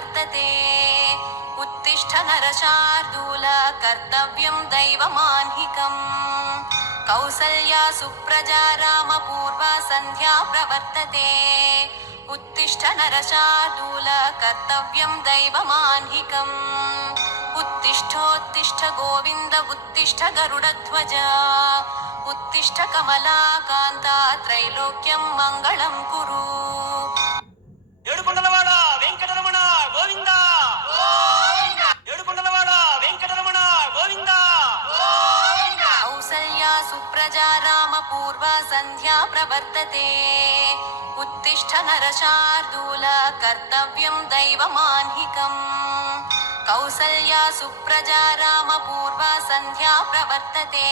प्रवर्तते उत्तिष्ठ नरशार्दूल कर्तव्यं दैवमाह्निकम् कौसल्या सुप्रजा रामपूर्वा सन्ध्या प्रवर्तते उत्तिष्ठ नरशार्दूल कर्तव्यं दैवमाह्निकम् उत्तिष्ठोत्तिष्ठ गोविन्द उत्तिष्ठ गरुडध्वज उत्तिष्ठ कमलाकान्ता त्रैलोक्यं मङ्गलं कुरु। ఏడుకొండలవాడ వెంకటరమణ గోవింద ఏడుకొండలవాడ వెంకటరమణ గోవింద कौसल्या सुप्रजा रामपूर्वा सन्ध्या प्रवर्तते उत्तिष्ठ नरशार्दूल कर्तव्यं दैवमाह्निकम् कौसल्या सुप्रजा रामपूर्वा सन्ध्या प्रवर्तते।